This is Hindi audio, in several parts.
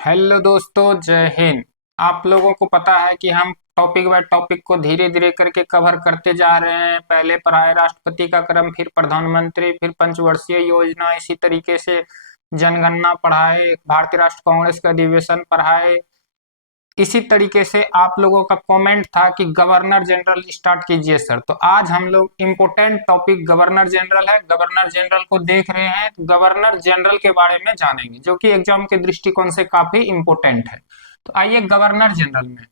हेलो दोस्तों, जय हिंद। आप लोगों को पता है कि हम टॉपिक बाय टॉपिक को धीरे धीरे करके कवर करते जा रहे हैं। पहले पढ़ाए राष्ट्रपति का क्रम, फिर प्रधानमंत्री, फिर पंचवर्षीय योजना, इसी तरीके से जनगणना पढ़ाए, भारतीय राष्ट्र कांग्रेस का अधिवेशन पढ़ाए। इसी तरीके से आप लोगों का कमेंट था कि गवर्नर जनरल स्टार्ट कीजिए सर, तो आज हम लोग इम्पोर्टेंट टॉपिक गवर्नर जनरल है, गवर्नर जनरल को देख रहे हैं। तो गवर्नर जनरल के बारे में जानेंगे जो कि एग्जाम के दृष्टिकोण से काफी इम्पोर्टेंट है। तो आइए गवर्नर जनरल में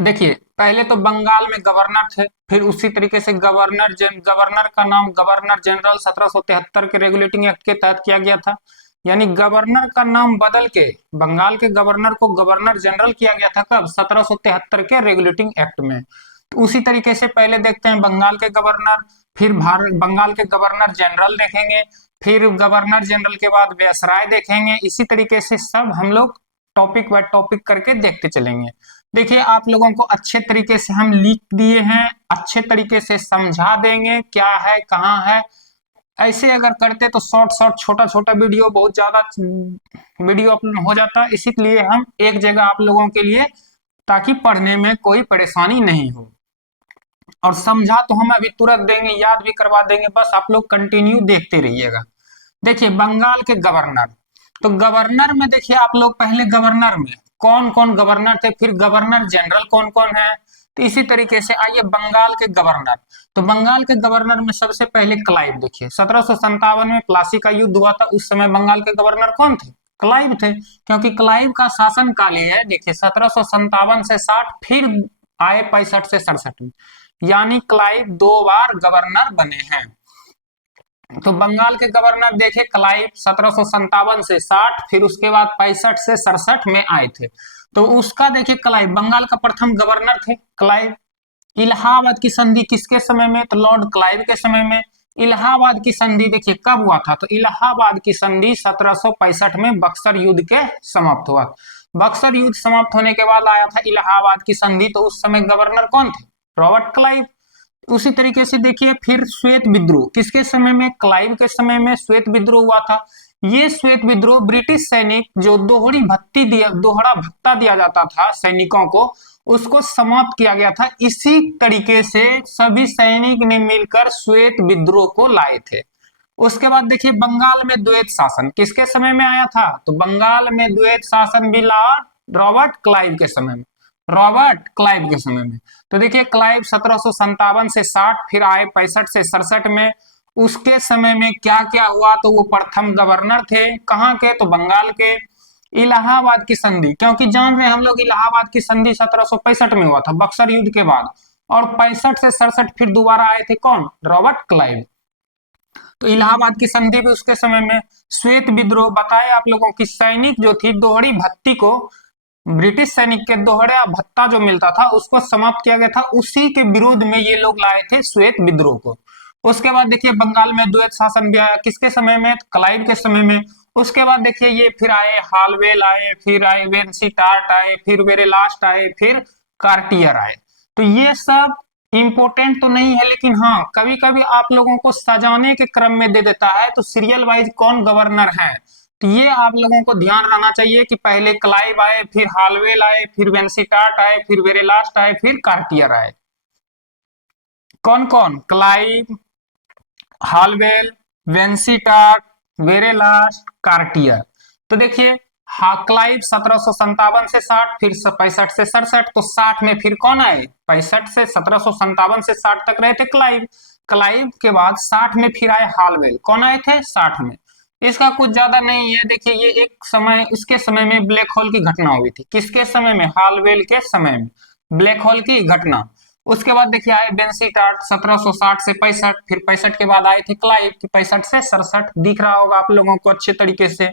देखिए, पहले तो बंगाल में गवर्नर थे, फिर उसी तरीके से गवर्नर का नाम गवर्नर जनरल 1773 के रेगुलेटिंग एक्ट के तहत किया गया था। यानी गवर्नर का नाम बदल के बंगाल के गवर्नर को गवर्नर जनरल किया गया था। कब? 1773 के रेगुलेटिंग एक्ट में। तो उसी तरीके से पहले देखते हैं बंगाल के गवर्नर, फिर भारत बंगाल के गवर्नर जनरल देखेंगे, फिर गवर्नर जनरल के बाद वायसराय देखेंगे। इसी तरीके से सब हम लोग टॉपिक बाय टॉपिक करके देखते चलेंगे। देखिए, आप लोगों को अच्छे तरीके से हम लिख दिए हैं, अच्छे तरीके से समझा देंगे क्या है कहाँ है। ऐसे अगर करते तो शॉर्ट शॉर्ट छोटा छोटा वीडियो, बहुत ज्यादा वीडियो अपलोड हो जाता। इसीलिए हम एक जगह आप लोगों के लिए, ताकि पढ़ने में कोई परेशानी नहीं हो। और समझा तो हम अभी तुरंत देंगे, याद भी करवा देंगे, बस आप लोग कंटिन्यू देखते रहिएगा। देखिए, बंगाल के गवर्नर, तो गवर्नर में देखिए आप लोग पहले गवर्नर में कौन कौन गवर्नर थे, फिर गवर्नर जनरल कौन कौन है। तो इसी तरीके से आइए बंगाल के गवर्नर। तो बंगाल के गवर्नर में सबसे पहले क्लाइव देखिए, 1757 में प्लासी का युद्ध हुआ था, उस समय बंगाल के गवर्नर कौन थे? क्लाइव थे। क्योंकि क्लाइव का शासन काल ही है, देखिए 1757 से 60, फिर आए 65 से 67 में। यानी क्लाइव दो बार गवर्नर बने हैं। तो बंगाल के गवर्नर देखे क्लाइव 1757 से 60, फिर उसके बाद 65 से 67 में आए थे। तो उसका देखिए, क्लाइव बंगाल का प्रथम गवर्नर थे क्लाइव। इलाहाबाद की संधि किसके समय में? तो लॉर्ड क्लाइव के समय में। इलाहाबाद की संधि देखिए कब हुआ था? तो इलाहाबाद की संधि 1765 में बक्सर युद्ध के समाप्त हुआ। बक्सर युद्ध समाप्त होने के बाद आया था इलाहाबाद की संधि। तो उस समय गवर्नर कौन थे? Robert Clive. उसी तरीके से देखिए, फिर श्वेत विद्रोह किसके समय में? क्लाइव के समय में श्वेत विद्रोह हुआ था। ये श्वेत विद्रोह ब्रिटिश सैनिक जो दोहरा भत्ता दिया जाता था सैनिकों को, उसको समाप्त किया गया था। इसी तरीके से सभी सैनिक ने मिलकर श्वेत विद्रोह को लाए थे। उसके बाद देखिए, बंगाल में द्वैत शासन किसके समय में आया था? तो बंगाल में द्वैत शासन भी लॉर्ड रॉबर्ट क्लाइव के समय में। रॉबर्ट क्लाइव के समय में। तो देखिए, क्लाइव 1757 से 60, फिर आए 65 से 67 में। उसके समय में क्या क्या हुआ? तो वो प्रथम गवर्नर थे, कहाँ के? तो बंगाल के। इलाहाबाद की संधि, क्योंकि जान रहे हैं हम लोग, इलाहाबाद की संधि 1765 में हुआ था बक्सर युद्ध के बाद। और 65 से 67 फिर दोबारा आए थे कौन? Robert Clive. तो इलाहाबाद की संधि भी उसके समय में। श्वेत विद्रोह बताए आप लोगों की, सैनिक जो थी दोहरी भत्ती को, ब्रिटिश सैनिक के दोहरा भत्ता जो मिलता था उसको समाप्त किया गया था, उसी के विरोध में ये लोग लाए थे श्वेत विद्रोह को। उसके बाद देखिए, बंगाल में द्वैत शासन भी आया किसके समय में? क्लाइव के समय में। उसके बाद देखिए, ये फिर आए हालवेल आए, फिर आए वेंसीटार्ट आए, फिर वेरेलास्ट आए, फिर कार्टियर आए। तो ये सब इंपॉर्टेंट तो नहीं है, लेकिन हाँ कभी कभी आप लोगों को सजाने के क्रम में दे देता है, तो सीरियल वाइज कौन गवर्नर है, तो ये आप लोगों को ध्यान रहना चाहिए कि पहले क्लाइव आए, फिर हालवेल आए, फिर वेंसीटार्ट आए, फिर वेरेलास्ट आए, फिर कार्टियर आए। कौन कौन? Clive, Holwell, Vansittart, Verelst, Cartier. तो देखिए, क्लाइव 1757 से 60, फिर 65 से 67, तो 60 में फिर कौन आए? 65 से 1757 से 60 तक रहे थे क्लाइव। क्लाइव के बाद 60 में फिर आए हालवेल। कौन आए थे 60 में? इसका कुछ ज्यादा नहीं है। देखिए, ये एक समय, उसके समय में ब्लैक होल की घटना हुई थी। किसके समय में? हालवेल के समय में ब्लैक होल की घटना। उसके बाद देखिए, आए बेंसीटार्ट 1760 से 65, फिर 65 के बाद आए थे क्लाइव की 65 से 67, दिख रहा होगा आप लोगों को अच्छे तरीके से।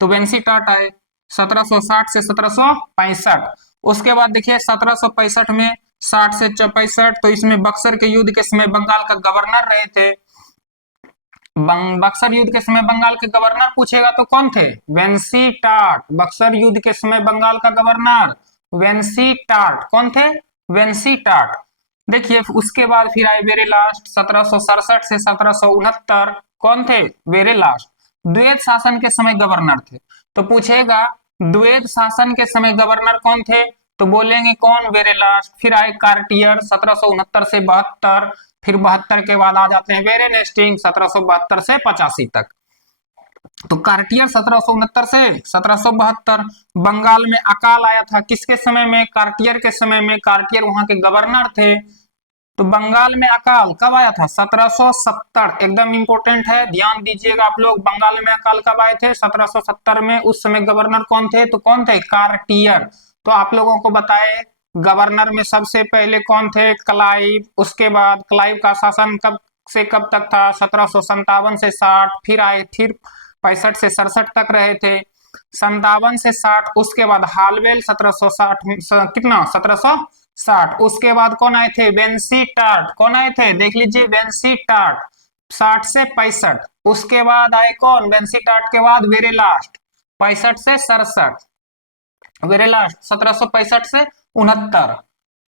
तो बेंसीटार्ट आए 1760 से 1765। उसके बाद देखिए 1765 में 60 से 65, तो इसमें बक्सर के युद्ध के समय बंगाल का गवर्नर रहे थे। बक्सर युद्ध के समय बंगाल के गवर्नर पूछेगा तो कौन थे? वेंसीटार्ट। बक्सर युद्ध के समय बंगाल का गवर्नर वेंसीटार्ट। कौन थे? वेंसीटार्ट। देखिए, उसके बाद फिर आए वेरेलास्ट 1767 से 1769। कौन थे? वेरेलास्ट। द्वैत शासन के समय गवर्नर थे। तो पूछेगा द्वैध शासन के समय गवर्नर कौन थे? तो बोलेंगे कौन? वेरेलास्ट। फिर आए कार्टियर 1769 से 72, फिर 72 के बाद आ जाते हैं वेरेन हेस्टिंग 1772 से 85 तक। तो कार्टियर 1769 से 1772। बंगाल में अकाल आया था किसके समय में? कार्टियर के समय में। कार्टियर वहां के गवर्नर थे। तो बंगाल में अकाल कब आया था? 1770। एकदम इंपॉर्टेंट है, ध्यान दीजिएगा आप लोग। बंगाल में अकाल कब आए थे? 1770 में। उस समय गवर्नर कौन थे? तो कौन थे? कार्टियर। तो आप लोगों को बताए गवर्नर में सबसे पहले कौन थे? क्लाइव। उसके बाद क्लाइव का शासन कब से कब तक था? 1757 से 60। फिर आए, फिर 65 से 67 तक रहे थे। 57 से 60। उसके बाद हालवेल 1760, कितना? 1760। उसके बाद कौन आए थे? वेंसी टार्ट। कौन आए थे? देख लीजिए, वेंसी टार्ट 60 से 65। उसके बाद आए कौन? वेंसी टार्ट के बाद वेरेलास्ट 65 से 67। वेरेलास्ट 1765 से 69।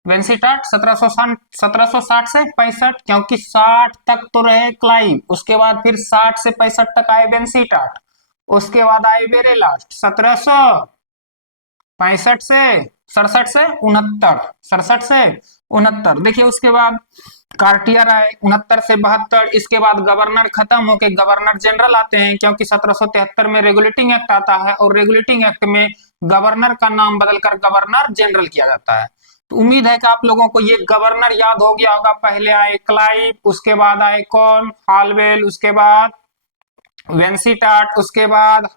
वेंसीटाट 1760 से 65, क्योंकि 60 तक तो रहे क्लाइव। उसके बाद फिर 60 से 65 तक आए वेंसीटाट। उसके बाद आए वेरेलास्ट 1765 से 67 से 69, 67 से 69। देखिए उसके बाद कार्टियर आए 69 से 72। इसके बाद गवर्नर खत्म होके गवर्नर जनरल आते हैं, क्योंकि 1773 में रेगुलेटिंग एक्ट आता है और रेगुलेटिंग एक्ट में गवर्नर का नाम बदलकर गवर्नर जनरल किया जाता है। तो उम्मीद है कि आप लोगों को ये गवर्नर याद हो गया होगा। पहले आए क्लाइव, उसके बाद आए कौन? हालवेल, उसके बाद वेंसीटाट, उसके बाद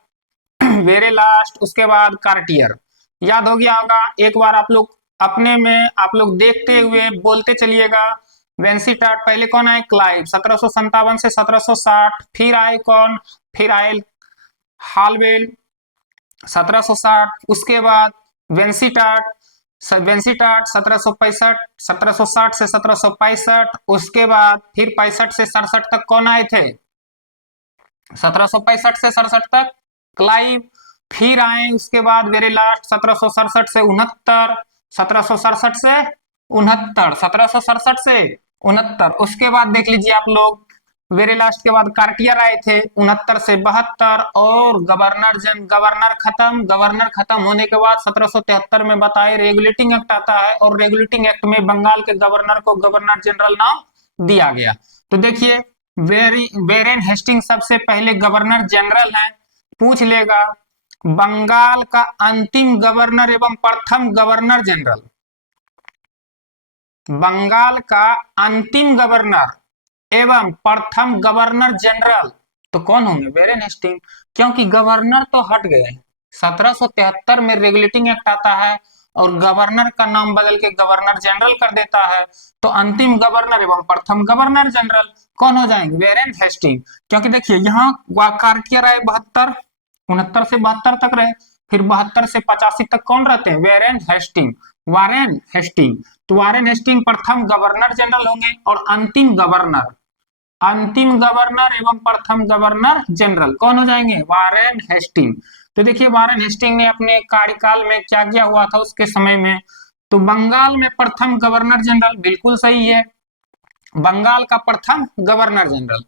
वेरेलास्ट, उसके बाद कार्टियर। याद हो गया होगा। एक बार आप लोग अपने में आप लोग देखते हुए बोलते चलिएगा। वेंसीटाट पहले कौन आए? क्लाइव 1757 से 1760। फिर आए कौन? फिर आए हालवेल 1760। उसके बाद वेंसीटाट, वेंसीटाट 1765, 1760 से 1765। उसके बाद फिर 65 से 67 तक कौन आए थे? 1765 से 67 तक क्लाइव। फिर आए उसके बाद वेरी लास्ट 1767 से 69, 1767 से 69, 1767 से 69। उसके बाद देख लीजिए आप लोग, वेरी लास्ट के बाद कार्टियर आए थे 69 से 72। और गवर्नर खत्म होने के बाद 1773 में बताए रेगुलेटिंग एक्ट आता है, और रेगुलेटिंग एक्ट में बंगाल के गवर्नर को गवर्नर जनरल नाम दिया गया। तो देखिए, वेरेन हेस्टिंग सबसे पहले गवर्नर जनरल हैं। पूछ लेगा बंगाल का अंतिम गवर्नर एवं प्रथम गवर्नर जनरल, बंगाल का अंतिम गवर्नर एवं प्रथम गवर्नर जनरल तो कौन होंगे? वेरेन हेस्टिंग। क्योंकि गवर्नर तो हट गए, 1773 में रेगुलेटिंग एक्ट आता है और गवर्नर का नाम बदल के गवर्नर जनरल कर देता है। तो अंतिम गवर्नर एवं प्रथम गवर्नर जनरल कौन हो जाएंगे? वेरेन हेस्टिंग। क्योंकि देखिए यहाँ कार्टियर आए 72, 69 से 72 तक रहे। फिर 72 से 85 तक कौन रहते हैं? वेरेन हेस्टिंग, वारेन हेस्टिंग। तो वारेन हेस्टिंग प्रथम गवर्नर जनरल होंगे, और अंतिम गवर्नर एवं प्रथम गवर्नर जनरल कौन हो जाएंगे? Warren Hasting. तो देखिए वारेन हेस्टिंग ने अपने कार्यकाल में क्या किया हुआ था उसके समय में। तो बंगाल में प्रथम गवर्नर जनरल, बिल्कुल सही है, बंगाल का प्रथम गवर्नर जनरल।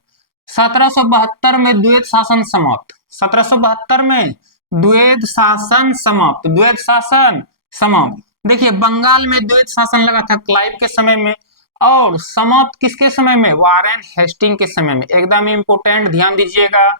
1772 में द्वैध शासन समाप्त, 1772 में द्वैध शासन समाप्त, द्वैध शासन समाप्त। देखिए बंगाल में द्वैध शासन लगा था क्लाइव के समय में, और समाप्त किसके समय में? वारेन हेस्टिंग के समय में। एकदम इंपोर्टेंट, ध्यान दीजिएगा।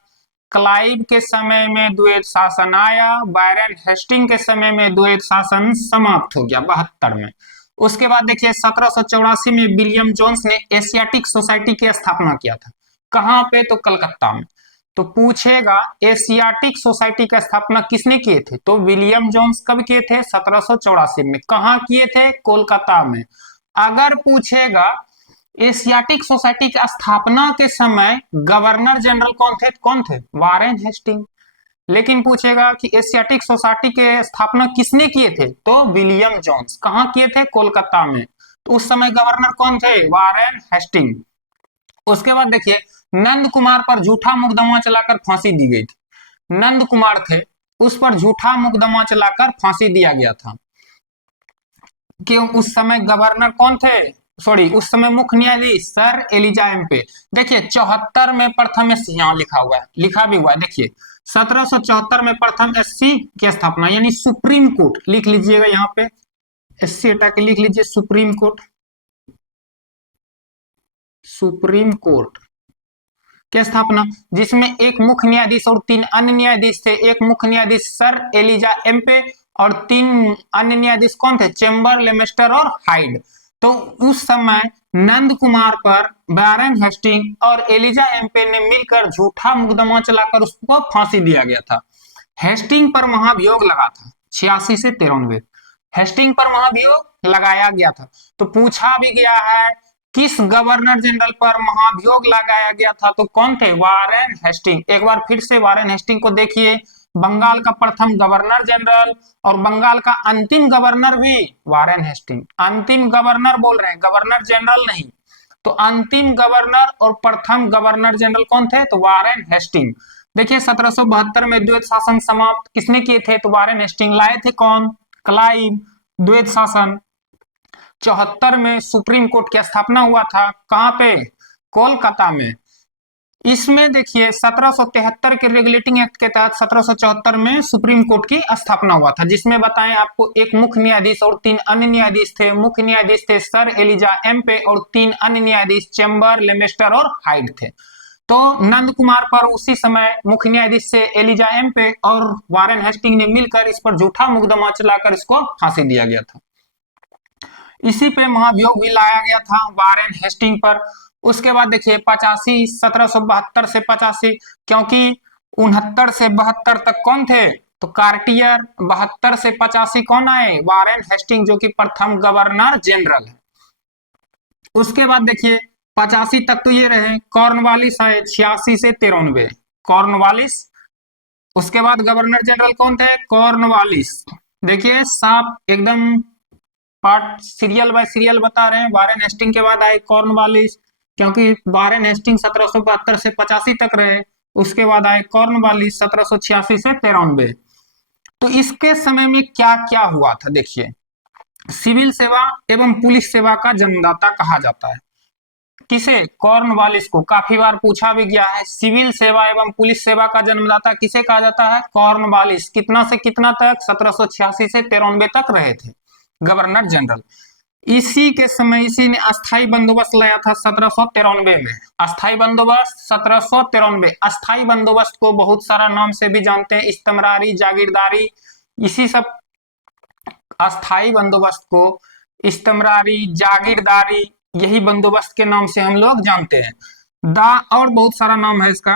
क्लाइव के समय में द्वैध शासन आया, वारेन हेस्टिंग के समय में द्वैध शासन समाप्त हो गया 72 में। उसके बाद देखिए 1784 में विलियम जोन्स ने एशियाटिक सोसाइटी की स्थापना किया था। कहां पे? तो कलकत्ता में। तो पूछेगा एशियाटिक सोसाइटी की स्थापना किसने किए थे? तो विलियम जोन्स कब किए थे? 1784 में। कहां किए थे? कोलकाता में। अगर पूछेगा एशियाटिक सोसाइटी की स्थापना के समय गवर्नर जनरल कौन थे? Warren Hasting. लेकिन पूछेगा कि एशियाटिक सोसाइटी के स्थापना किसने किए थे? तो विलियम जोन्स। कहां किए थे? कोलकाता में। तो उस समय गवर्नर कौन थे? Warren Hasting. उसके बाद देखिए नंद कुमार पर झूठा मुकदमा चलाकर फांसी दी गई थी। नंद कुमार थे, उस पर झूठा मुकदमा चलाकर फांसी दिया गया था। क्यों? उस समय गवर्नर कौन थे? सॉरी, उस समय मुख्य न्यायाधीश सर एलिजा एम्पे। देखिए 74 में प्रथमेश, यहाँ लिखा हुआ है, लिखा भी हुआ है, देखिए 1774 में प्रथम एससी की स्थापना, यानी सुप्रीम कोर्ट, लिख लीजिएगा यहाँ पे, एससी हटा के लिख लीजिए सुप्रीम कोर्ट, सुप्रीम कोर्ट की स्थापना, जिसमें एक मुख्य न्यायाधीश और 3 अन्य न्यायाधीश थे। एक मुख्य न्यायाधीश सर एलिजा एम्पे और 3 अन्य न्यायाधीश कौन थे? चेम्बर, लेमेस्टर और हाइड। तो उस समय नंद कुमार पर वारेन हेस्टिंग और एलिजा एम्पे ने मिलकर झूठा मुकदमा चलाकर उसको फांसी दिया गया था। हेस्टिंग पर महाभियोग लगा था 86 से 93, हेस्टिंग पर महाभियोग लगाया गया था। तो पूछा भी गया है किस गवर्नर जनरल पर महाभियोग लगाया गया था, तो कौन थे? Warren Hasting. एक बार फिर से वारेन हेस्टिंग को देखिए, बंगाल का प्रथम गवर्नर जनरल और बंगाल का अंतिम गवर्नर भी वारेन हेस्टिंग। अंतिम गवर्नर बोल रहे हैं, गवर्नर जनरल नहीं। तो अंतिम गवर्नर और प्रथम गवर्नर जनरल कौन थे? तो वारेन हेस्टिंग। देखिए 1772 में द्वैत शासन समाप्त किसने किए थे? तो वारेन हेस्टिंग। लाए थे कौन? क्लाइव, द्वैत शासन। 74 में सुप्रीम कोर्ट की स्थापना हुआ था, कहां पे? कोलकाता में। इसमें देखिए 1773 के रेगुलेटिंग एक्ट के तहत 1774 में सुप्रीम कोर्ट की स्थापना हुआ था, जिसमें बताएं आपको एक मुख्य न्यायाधीश और 3 अन्य न्यायाधीश थे। मुख्य न्यायाधीश थे सर एलिजा एम्पे और 3 अन्य न्यायाधीश चेम्बर, लेमेस्टर और हाइड थे। तो नंद कुमार पर उसी समय मुख्य न्यायाधीश से एलिजा एम्पे और वारेन हेस्टिंग ने मिलकर इस पर झूठा मुकदमा चलाकर इसको फांसी दिया गया था। इसी पे महाभियोग भी लाया गया था वारेन हेस्टिंग पर। उसके बाद देखिए 85, 1772 से 85, क्योंकि 69 से 72 तक कौन थे? तो कार्टियर। 72 से 85 कौन आए? वारेन हेस्टिंग, जो कि प्रथम गवर्नर जनरल है। उसके बाद देखिए 85 तक तो ये रहे, कॉर्नवालिस आए 86 से 93, कॉर्नवालिस। उसके बाद गवर्नर जनरल कौन थे? कॉर्नवालिस। देखिए साफ एकदम पार्ट सीरियल बाय सीरियल बता रहे हैं। वारेन हेस्टिंग के बाद आए कॉर्नवालिस, क्योंकि वारेन हेस्टिंग 1772 से 85 तक रहे। उसके बाद आए कॉर्नवालिस 1786 से 93। तो इसके समय में क्या क्या हुआ था देखिए। सिविल सेवा एवं पुलिस सेवा का जन्मदाता कहा जाता है किसे? कॉर्नवालिस को। काफी बार पूछा भी गया है, सिविल सेवा एवं पुलिस सेवा का जन्मदाता किसे कहा जाता है? कॉर्नवालिस। कितना से कितना तक? 1786 से 93 तक रहे थे गवर्नर जनरल। इसी के समय इसी ने अस्थाई बंदोबस्त लाया था 1793 में। अस्थाई बंदोबस्त 1793। अस्थाई बंदोबस्त को बहुत सारा नाम से भी जानते हैं, इस्तमरारी, जागीरदारी। इसी सब अस्थाई बंदोबस्त को इस्तमरारी, जागीरदारी, यही बंदोबस्त के नाम से हम लोग जानते हैं। और बहुत सारा नाम है इसका।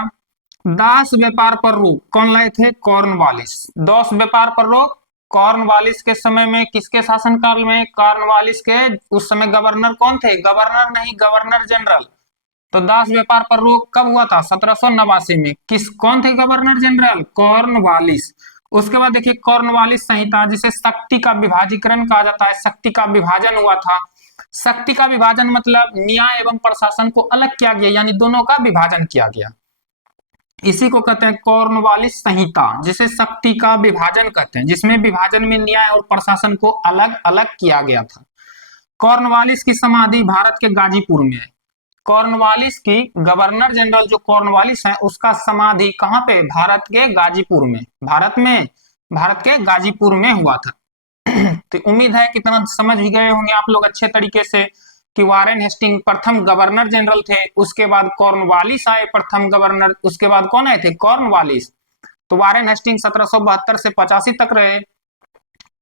दास व्यापार पर रोक कौन लाए थे? कॉर्नवालिस। दास व्यापार पर रोक कॉर्नवालिस के समय में। किसके शासनकाल में? कॉर्नवालिस के। उस समय गवर्नर कौन थे? गवर्नर नहीं, गवर्नर जनरल। तो दास व्यापार पर रोक कब हुआ था? 1789 में। कौन थे गवर्नर जनरल? कॉर्नवालिस। उसके बाद देखिए कॉर्नवालिस संहिता, जिसे शक्ति का विभाजीकरण कहा जाता है, शक्ति का विभाजन हुआ था। शक्ति का विभाजन मतलब न्याय एवं प्रशासन को अलग किया गया, यानी दोनों का विभाजन किया गया। इसी को कहते हैं कॉर्नवालिस संहिता, जिसे शक्ति का विभाजन कहते हैं, जिसमें विभाजन में न्याय और प्रशासन को अलग अलग किया गया था। कॉर्नवालिस की समाधि भारत के गाजीपुर में है। कॉर्नवालिस की, गवर्नर जनरल जो कॉर्नवालिस है, उसका समाधि कहां पे? भारत के गाजीपुर में। भारत के गाजीपुर में हुआ था। तो उम्मीद है कितना समझ भी गए होंगे आप लोग अच्छे तरीके से कि वारेन हेस्टिंग प्रथम गवर्नर जनरल थे। उसके बाद कॉर्नवालिस आए प्रथम गवर्नर। उसके बाद कौन आए थे? कॉर्नवालिस। तो वारेन हेस्टिंग 1772 से 85 तक रहे।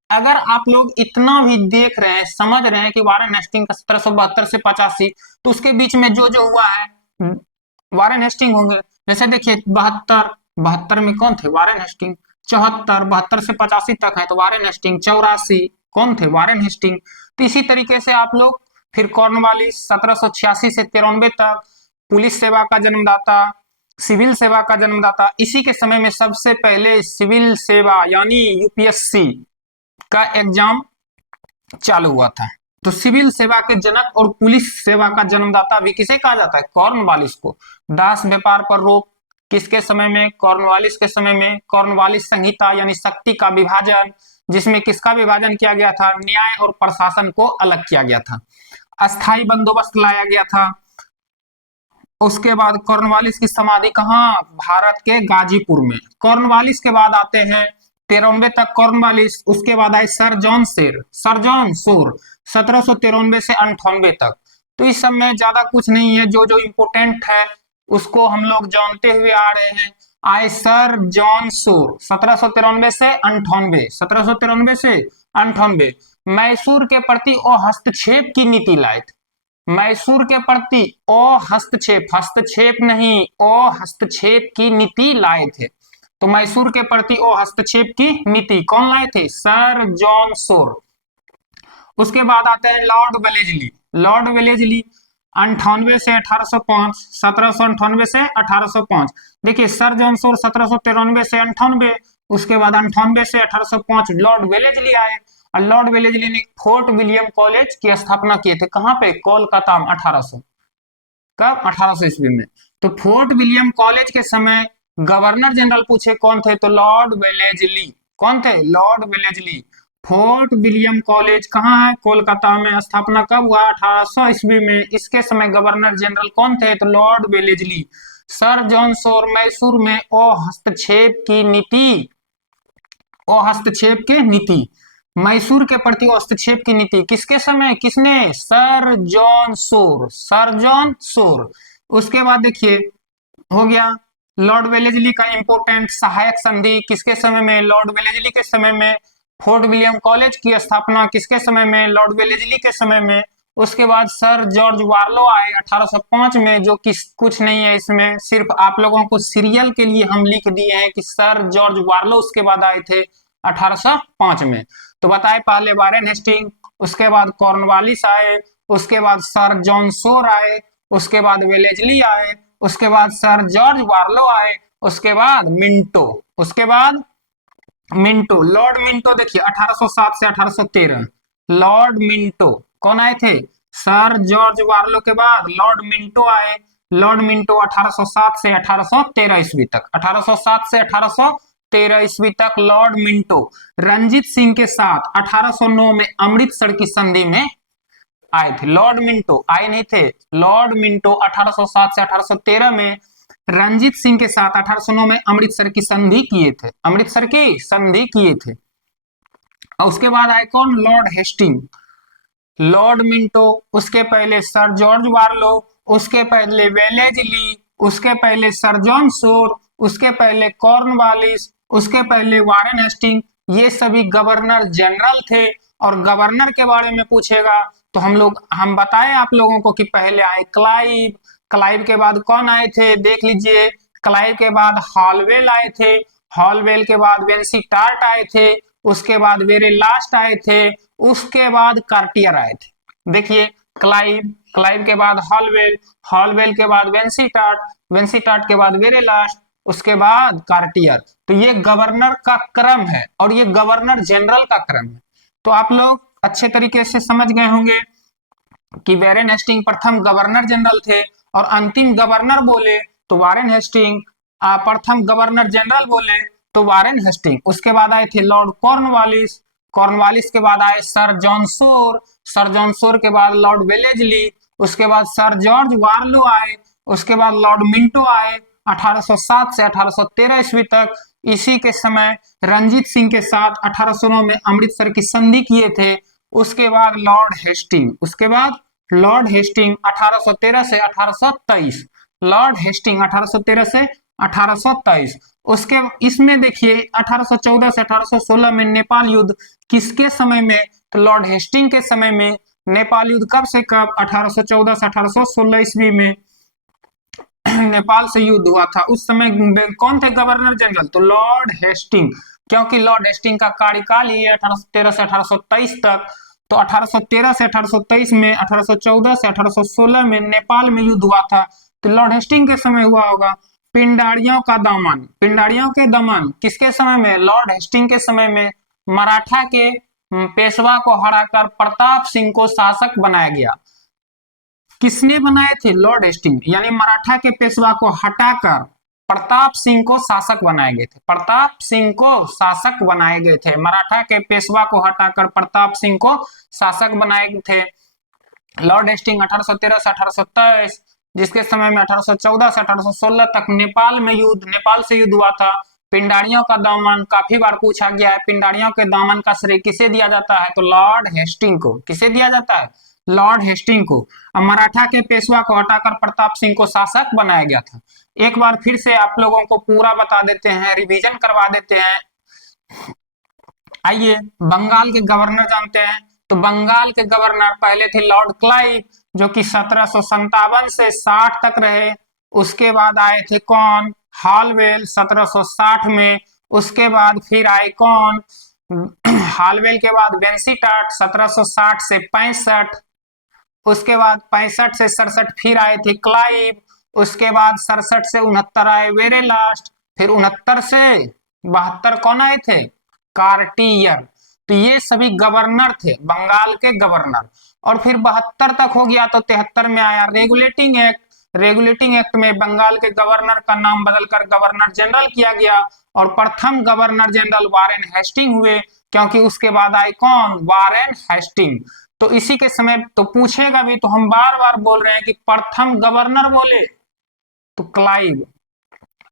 अगर आप लोग इतना भी देख रहे हैं, समझ रहे हैं कि वारेन हेस्टिंग 1772 से 85, तो उसके बीच में जो जो हुआ है वारेन हेस्टिंग होंगे। जैसे देखिए 72 में कौन थे? Warren Hasting. 74, 72 से 85 तक है तो वारेन हेस्टिंग। 84 कौन थे? Warren Hasting. तो इसी तरीके से आप लोग फिर कॉर्नवालिस 1786 से 93 तक, पुलिस सेवा का जन्मदाता, सिविल सेवा का जन्मदाता। इसी के समय में सबसे पहले सिविल सेवा यानी यूपीएससी का एग्जाम चालू हुआ था। तो सिविल सेवा के जनक और पुलिस सेवा का जन्मदाता भी किसे कहा जाता है? कॉर्नवालिस को। दास व्यापार पर रोक किसके समय में? कॉर्नवालिस के समय में। कॉर्नवालिस संहिता यानी शक्ति का विभाजन, जिसमें किसका विभाजन किया गया था? न्याय और प्रशासन को अलग किया गया था। अस्थाई बंदोबस्त लाया गया था। उसके बाद कॉर्नवालिस की समाधि कहाँ? भारत के गाजीपुर में। कॉर्नवालिस के बाद आते हैं 93 तक कॉर्नवालिस, उसके बाद आए सर जॉन सोर 1793 से 98 तक। तो इस सब में ज्यादा कुछ नहीं है, जो जो इम्पोर्टेंट है उसको हम लोग जानते हुए आ रहे हैं। आए सर जॉन सोर 1793 से 98, 1793 से 98 मैसूर के प्रति हस्तक्षेप की नीति लाए थे। मैसूर के प्रति हस्तक्षेप, हस्तक्षेप नहीं, हस्तक्षेप की नीति लाए थे। तो मैसूर के प्रति हस्तक्षेप की नीति कौन लाए थे? सर जॉन सोर। उसके बाद आते हैं लॉर्ड वेलेजली। लॉर्ड वेलेजली 98 से 1805, 1798 से 1805। देखिए सर जॉन सोर 1793 से 98, उसके बाद 98 से 1805 लॉर्ड वेलेजली आए, और लॉर्ड वेलेजली ने फोर्ट विलियम कॉलेज की स्थापना किए थे। कहाँ पे? कोलकाता में। 1800 कब? 1800 ईस्वी में। तो फोर्ट विलियम कॉलेज के समय गवर्नर जनरल पूछे कौन थे? तो लॉर्ड वेलेजली। कौन थे? Lord Wellesley. Fort William college कहाँ है? कोलकाता में। स्थापना कब हुआ? 1800 ईस्वी में। इसके समय गवर्नर जनरल कौन थे? तो लॉर्ड वेलेजली। सर जॉन सोर मैसूर में हस्तक्षेप की नीति, हस्तक्षेप की नीति, मैसूर के प्रति हस्तक्षेप की नीति किसके समय? किसने? सर जॉन सोर, सर जॉन सोर। उसके बाद देखिए हो गया लॉर्ड वेलेजली का इंपोर्टेंट सहायक संधि किसके समय में? लॉर्ड वेलेजली के समय में। फोर्ट विलियम कॉलेज की स्थापना किसके समय में? लॉर्ड वेलेजली के समय में। उसके बाद सर जॉर्ज वार्लो आए 1805 में, जो कि कुछ नहीं है, इसमें सिर्फ आप लोगों को सीरियल के लिए हम लिख दिए हैं कि सर जॉर्ज वार्लो उसके बाद आए थे 1805 में। तो बताए पहले वारेन हेस्टिंग, उसके बाद कॉर्नवालिस आए, उसके बाद सर जॉन सोर आए, उसके बाद वेलेजली आए, उसके बाद सर जॉर्ज वार्लो आए, उसके बाद मिंटो, उसके बाद मिंटो, लॉर्ड मिंटो। देखिए 1807 से 1813 लॉर्ड मिंटो कौन आए थे? सर जॉर्ज वार्लो के बाद लॉर्ड मिंटो आए। लॉर्ड मिंटो 1807 से 1813 ईस्वी तक, 1807 से 1813 ईस्वी तक लॉर्ड मिंटो रंजीत सिंह के साथ 1809 में अमृतसर की संधि में आए थे। लॉर्ड मिंटो आए नहीं थे। लॉर्ड मिंटो 1807 से 1813 में रंजीत सिंह के साथ 1809 में अमृतसर की संधि किए थे, अमृतसर की संधि किए थे। और उसके बाद आए कौन? Lord Hasting. लॉर्ड मिंटो, उसके पहले सर जॉर्ज वार्लो, उसके पहले वेलेजली, उसके पहले सर जॉन सोर, उसके पहले कॉर्नवालिस, उसके पहले वारेन हेस्टिंग। ये सभी गवर्नर जनरल थे। और गवर्नर के बारे में पूछेगा तो हम बताएं आप लोगों को कि पहले आए क्लाइव, क्लाइव के बाद कौन आए थे? देख लीजिए, क्लाइव के बाद हॉलवेल आए थे, हॉलवेल के बाद वेंसीटार्ट आए थे, उसके बाद वेरे लास्ट आए थे, उसके बाद कार्टियर आए थे। देखिए क्लाइव, क्लाइव के बाद हॉलवेल, हॉलवेल के बाद वेंसीटार्ट, वेंसीटार्ट के बाद वेरे लास्ट, उसके बाद कार्टियर। तो ये गवर्नर का क्रम है और ये गवर्नर जनरल का क्रम है। तो आप लोग अच्छे तरीके से समझ गए होंगे कि वारेन हेस्टिंग प्रथम गवर्नर जनरल थे और अंतिम गवर्नर बोले तो वारेन हेस्टिंग, प्रथम गवर्नर जनरल बोले तो वारेन हेस्टिंग। उसके बाद आए थे लॉर्ड कॉर्नवालिस, कॉर्नवालिस के बाद आए सर जॉन सोर, सर जॉन सोर के बाद लॉर्ड वेलेजली, उसके बाद सर जॉर्ज वार्लो आए, उसके बाद लॉर्ड मिंटो आए 1807 से 1813 ईस्वी तक। इसी के समय रंजीत सिंह के साथ 1809 में अमृतसर की संधि किए थे। उसके बाद लॉर्ड हेस्टिंग, उसके बाद लॉर्ड हेस्टिंग 1813 से 1823, लॉर्ड हेस्टिंग 1813 से 1823। उसके इसमें देखिए 1814 से 1816 में नेपाल युद्ध किसके समय में? तो लॉर्ड हेस्टिंग के समय में। नेपाल युद्ध कब से कब? 1814 से 1816 ईस्वी में नेपाल से युद्ध हुआ था। उस समय कौन थे गवर्नर जनरल? तो लॉर्ड हेस्टिंग, क्योंकि लॉर्ड हेस्टिंग का कार्यकाल ही है 1813 से 1823 तक। तो 1813 से 1823 में 1814 से 1816 में नेपाल में युद्ध हुआ था। तो लॉर्ड हेस्टिंग के समय हुआ होगा। पिंडारियों का दमन, पिंडारियों के दमन किसके समय में? लॉर्ड हेस्टिंग के समय में। मराठा के पेशवा को हराकर प्रताप सिंह को शासक बनाया गया। किसने बनाए थे? Lord Hasting. यानी मराठा के पेशवा को हटाकर प्रताप सिंह को शासक बनाए गए थे, प्रताप सिंह को शासक बनाए गए थे। मराठा के पेशवा को हटाकर प्रताप सिंह को शासक बनाए थे। लॉर्ड हेस्टिंग 1813 से 1827 जिसके समय में 1814 से 1816 तक नेपाल से युद्ध हुआ था। पिंडारियों का दामन काफी बार पूछा गया है। पिंडारियों के दामन का श्रेय किसे दिया जाता है? तो लॉर्ड हेस्टिंग को। किसे दिया जाता है? लॉर्ड हेस्टिंग को। अब मराठा के पेशवा को हटाकर प्रताप सिंह को शासक बनाया गया था। एक बार फिर से आप लोगों को पूरा बता देते हैं, रिवीजन करवा देते हैं। आइए बंगाल के गवर्नर जानते हैं। तो बंगाल के गवर्नर पहले थे लॉर्ड क्लाइव, जो कि 1757 से 60 तक रहे। उसके बाद आए थे कौन? हालवेल 1760 में। उसके बाद फिर आए कौन? हालवेल के बाद वेंसीटाट 1760 से 65। उसके बाद 65 से 67 फिर आए थे क्लाइव। उसके बाद 67 से 69 आए वेरेलास्ट। फिर 69 से 72 कौन आए थे? कार्टियर। तो ये सभी गवर्नर थे, बंगाल के गवर्नर। और फिर 72 तक हो गया तो 73 में आया रेगुलेटिंग एक्ट। रेगुलेटिंग एक्ट में बंगाल के गवर्नर का नाम बदलकर गवर्नर जनरल किया गया और प्रथम गवर्नर जनरल वारेन हेस्टिंग हुए, क्योंकि उसके बाद आए कौन? Warren Hasting. तो इसी के समय तो पूछेगा भी, तो हम बार बार बोल रहे हैं कि प्रथम गवर्नर बोले तो क्लाइव,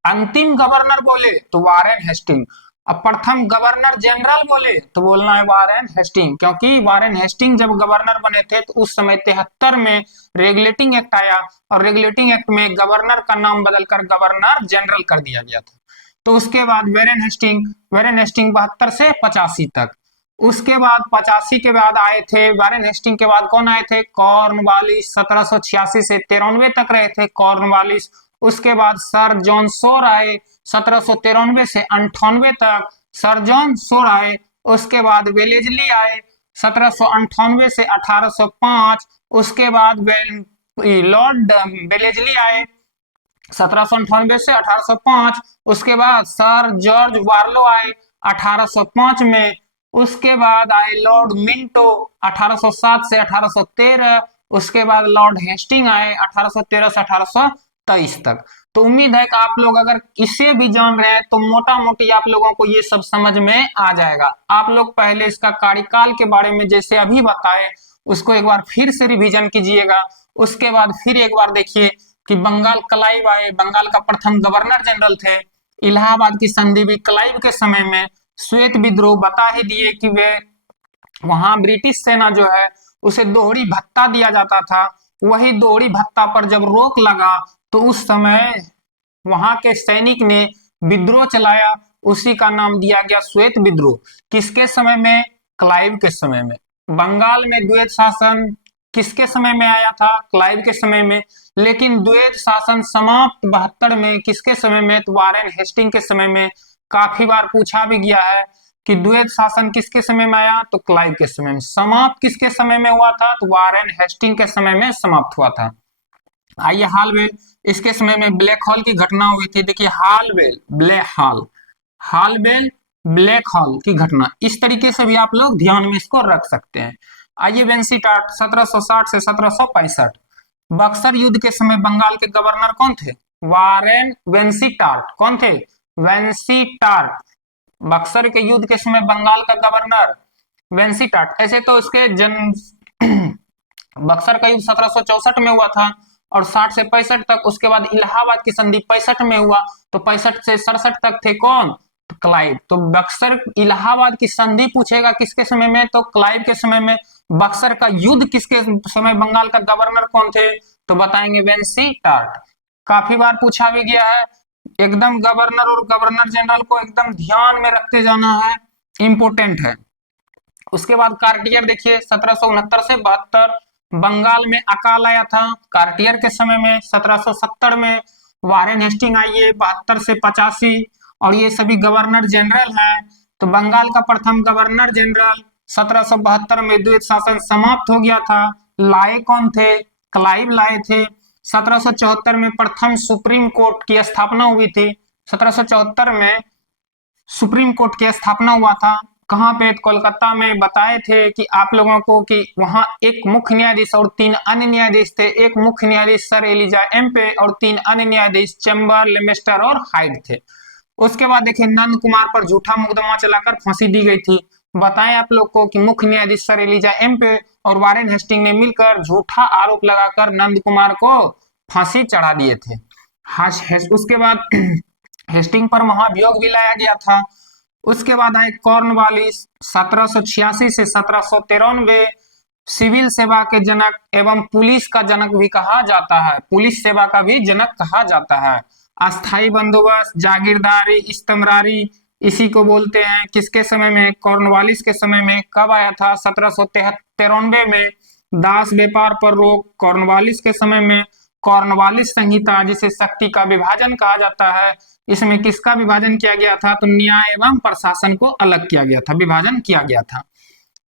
अंतिम गवर्नर बोले तो वारेन हेस्टिंग, अब प्रथम गवर्नर जनरल बोले तो बोलना है वारेन हेस्टिंग, क्योंकि वारेन हेस्टिंग जब गवर्नर बने थे तो उस समय 73 में रेगुलेटिंग एक्ट आया और रेगुलेटिंग एक्ट में गवर्नर का नाम बदलकर गवर्नर जनरल कर दिया गया था। तो उसके बाद वेरेन हेस्टिंग 72 से 85 तक। उसके बाद 85 के बाद आए थे वारेन हेस्टिंग के बाद कौन आए थे? कॉर्नवालिस 1786 से 93 तक रहे थे कॉर्नवालिस। उसके बाद सर जॉन शोर आए 1793 से 98 तक, सर जॉन शोर आए। उसके बाद वेलेजली आए 1798 से 1805। उसके बाद लॉर्ड वेलेजली आए 1798 से 1805। उसके बाद सर जॉर्ज वार्लो आए 1805 में। उसके बाद आए लॉर्ड मिंटो 1807 से 1813। उसके बाद लॉर्ड हेस्टिंग आए 1813 से 1823 तक। तो उम्मीद है कि आप लोग अगर इसे भी जान रहे हैं तो मोटा मोटी आप लोगों को ये सब समझ में आ जाएगा। आप लोग पहले इसका कार्यकाल के बारे में जैसे अभी बताए उसको एक बार फिर से रिवीजन कीजिएगा। उसके बाद फिर एक बार देखिए कि बंगाल क्लाइव आए, बंगाल का प्रथम गवर्नर जनरल थे। इलाहाबाद की संधि भी क्लाइव के समय में। श्वेत विद्रोह बता ही दिए कि वे वहां ब्रिटिश सेना जो है उसे दोहरी भत्ता दिया जाता था। वही दोहरी भत्ता पर जब रोक लगा तो उस समय वहां के सैनिक ने विद्रोह चलाया, उसी का नाम दिया गया श्वेत विद्रोह। किसके समय में? क्लाइव के समय में। बंगाल में द्वैध शासन किसके समय में आया था? क्लाइव के समय में। लेकिन द्वैध शासन समाप्त 72 में किसके समय में? तो वारेन हेस्टिंग के समय में। काफी बार पूछा भी गया है कि द्वैध शासन किसके समय में आया? तो क्लाइव के समय में। समाप्त किसके समय में हुआ था? तो वारेन हेस्टिंग के समय में समाप्त हुआ था। आइए हालवेल, इसके समय में ब्लैक हॉल की घटना हुई थी। देखिए हालवेल ब्लैक हॉल की घटना, इस तरीके से भी आप लोग ध्यान में इसको रख सकते हैं। आइए वेंसीटाट 1760 से 1765। बक्सर युद्ध के समय बंगाल के गवर्नर कौन थे? वारेन वेंसीटाट। कौन थे? वेंसीटाट। बक्सर के युद्ध के समय बंगाल का गवर्नर वेंसीटाट। ऐसे तो इसके बक्सर का युद्ध 1764 में हुआ था और 60 से 65 तक। उसके बाद इलाहाबाद की संधि 65 में हुआ, तो 65 से 67 तक थे कौन? तो क्लाइव। तो बक्सर इलाहाबाद की संधि पूछेगा किसके समय में? तो क्लाइव के समय में। बक्सर का युद्ध किसके समय बंगाल का गवर्नर कौन थे? तो बताएंगे वेंसीटाट। काफी बार पूछा भी गया है। एकदम गवर्नर और गवर्नर जनरल को एकदम ध्यान में रखते जाना है, इंपोर्टेंट है। उसके बाद कार्टियर देखिए 1769 से 72 बंगाल में अकाल आया था कार्टियर के समय में। 1770 में वारेन हेस्टिंग आई है 72 से 85 और ये सभी गवर्नर जनरल हैं। तो बंगाल का प्रथम गवर्नर जनरल 1772 में द्वैध शासन समाप्त हो गया था। लाए कौन थे? क्लाइव लाए थे। 1774 में प्रथम सुप्रीम कोर्ट की स्थापना हुई थी। 1774 में सुप्रीम कोर्ट की स्थापना हुआ था। कहाँ पे? कोलकाता में। बताए थे कि आप लोगों को कि वहां एक मुख्य न्यायाधीश और 3 अन्य न्यायाधीश थे। एक मुख्य न्यायाधीश सर एलिजा एम्पे और 3 अन्य न्यायाधीश चैम्बर, लेमेस्टर और हाइड थे। उसके बाद देखिए नंद कुमार पर झूठा मुकदमा चलाकर फांसी दी गई थी। बताएं आप लोग को कि मुख्य न्यायाधीश सर एलिजा एम्पे और वारेन हेस्टिंग ने मिलकर झूठा आरोप लगाकर नंद कुमार को फांसी चढ़ा दिए थे। उसके बाद हेस्टिंग पर महाभियोग भी लाया गया था। उसके बाद आए कॉर्नवालिस 1786 से 1793, सिविल सेवा के जनक एवं पुलिस का जनक भी कहा जाता है, पुलिस सेवा का भी जनक कहा जाता है। अस्थाई बंदोबस्त, जागीरदारी, इस्तमरारी, इसी को बोलते हैं। किसके समय में? कॉर्नवालिस के समय में। कब आया था? 1793 में। दास व्यापार पर रोक कॉर्नवालिस के समय में। कॉर्नवालिस संहिता, जिसे शक्ति का विभाजन कहा जाता है, इसमें किसका विभाजन किया गया था? तो न्याय एवं प्रशासन को अलग किया गया था, विभाजन किया गया था।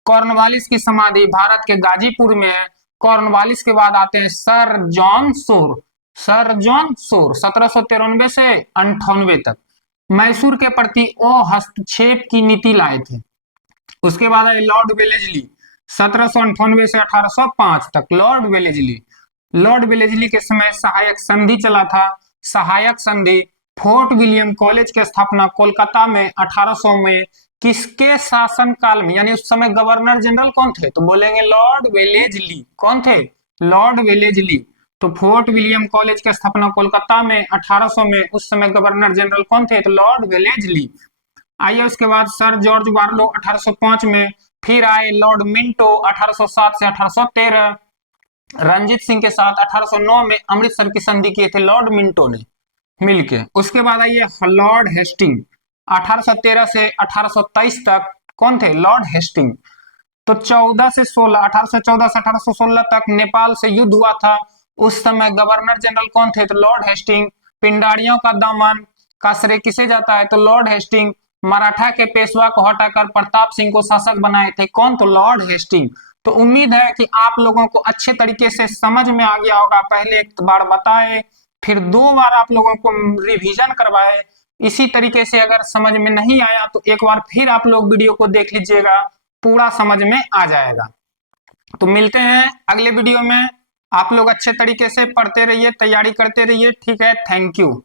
कॉर्नवालिस की समाधि भारत के गाजीपुर में है। कॉर्नवालिस के बाद आते हैं सर जॉन सोर। सर जॉन सोर 1793 से 98 तक मैसूर के प्रति हस्तक्षेप की नीति लाए थे। उसके बाद आए लॉर्ड वेलेजली 1798 से 1805 तक। लॉर्ड वेलेजली के समय सहायक संधि चला था। सहायक संधि फोर्ट विलियम कॉलेज की स्थापना कोलकाता में 1800 में किसके शासन काल में, यानी उस समय गवर्नर जनरल कौन थे? तो बोलेंगे लॉर्ड वेलेजली। कौन थे? Lord Wellesley. तो फोर्ट विलियम कॉलेज की स्थापना कोलकाता में 1800 में, उस समय गवर्नर जनरल कौन थे? तो लॉर्ड वेलेजली। आइए उसके बाद सर जॉर्ज बार्लो 1805 में। फिर आए लॉर्ड मिंटो 1807 से 1813। रंजीत सिंह के साथ 1809 में अमृतसर की संधि किए थे लॉर्ड मिंटो ने मिलके। उसके बाद आइए लॉर्ड हेस्टिंग 1813 से 1823 तक। कौन थे? Lord Hasting. तो 1814 से 1816 तक नेपाल से युद्ध हुआ था। उस समय गवर्नर जनरल कौन थे? तो लॉर्ड हेस्टिंग। पिंडारियों का दमन का श्रेय किसे जाता है? तो लॉर्ड हेस्टिंग। मराठा के पेशवा को हटाकर प्रताप सिंह को शासक बनाए थे। कौन? तो लॉर्ड हेस्टिंग। तो उम्मीद है कि आप लोगों को अच्छे तरीके से समझ में आ गया होगा। पहले एक बार बताए, फिर 2 बार आप लोगों को रिवीजन करवाए। इसी तरीके से अगर समझ में नहीं आया तो एक बार फिर आप लोग वीडियो को देख लीजिएगा, पूरा समझ में आ जाएगा। तो मिलते हैं अगले वीडियो में। आप लोग अच्छे तरीके से पढ़ते रहिए, तैयारी करते रहिए। ठीक है, थैंक यू।